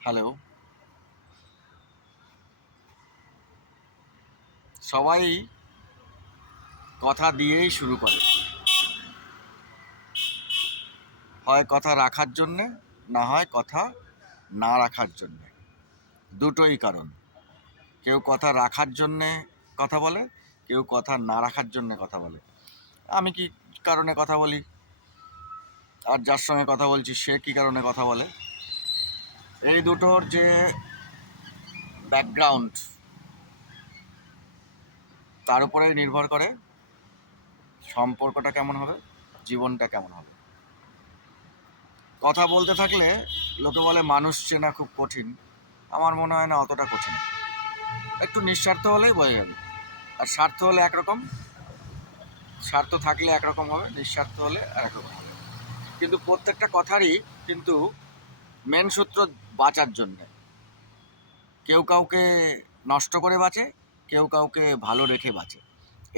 Hello, সবাই কথা দিয়েই শুরু করে, হয় কথা রাখার জন্যে, না হয় কথা না রাখার জন্যে। দুটোই কারণ। কেউ কথা রাখার জন্যে কথা বলে, কেউ কথা না রাখার জন্যে কথা বলে। আমি কি কারণে কথা বলি, আর যার সঙ্গে কথা বলছি সে কি কারণে কথা বলে, এই দুটোর যে ব্যাকগ্রাউন্ড, তার উপরেই নির্ভর করে সম্পর্কটা কেমন হবে, জীবনটা কেমন হবে। কথা বলতে থাকলে লোকে বলে মানুষ চেনা খুব কঠিন। আমার মনে হয় না অতটা কঠিন। একটু নিঃস্বার্থ হলেই বোঝা যাবে। আর স্বার্থ হলে একরকম, স্বার্থ থাকলে একরকম হবে, নিঃস্বার্থ হলে আরেকরকম হবে। কিন্তু প্রত্যেকটা কথারই কিন্তু মেন সূত্র বাঁচার জন্যে। কেউ কাউকে নষ্ট করে বাঁচে, কেউ কাউকে ভালো রেখে বাঁচে,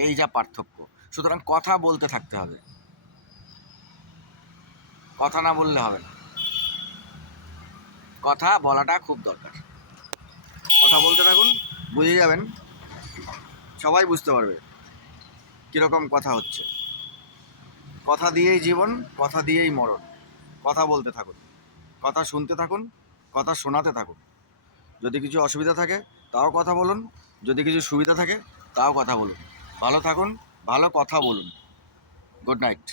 এই যা পার্থক্য। সুতরাং কথা বলতে থাকতে হবে, কথা না বললে হবে না। কথা বলাটা খুব দরকার। কথা বলতে থাকুন, বুঝে যাবেন, সবাই বুঝতে পারবে কীরকম কথা হচ্ছে। কথা দিয়েই জীবন, কথা দিয়েই মরণ। কথা বলতে থাকুন, কথা শুনতে থাকুন, কথা শোনাতে থাকুন। যদি কিছু অসুবিধা থাকে তাও কথা বলুন, যদি কিছু সুবিধা থাকে তাও কথা বলুন। ভালো থাকুন, ভালো কথা বলুন। Good night.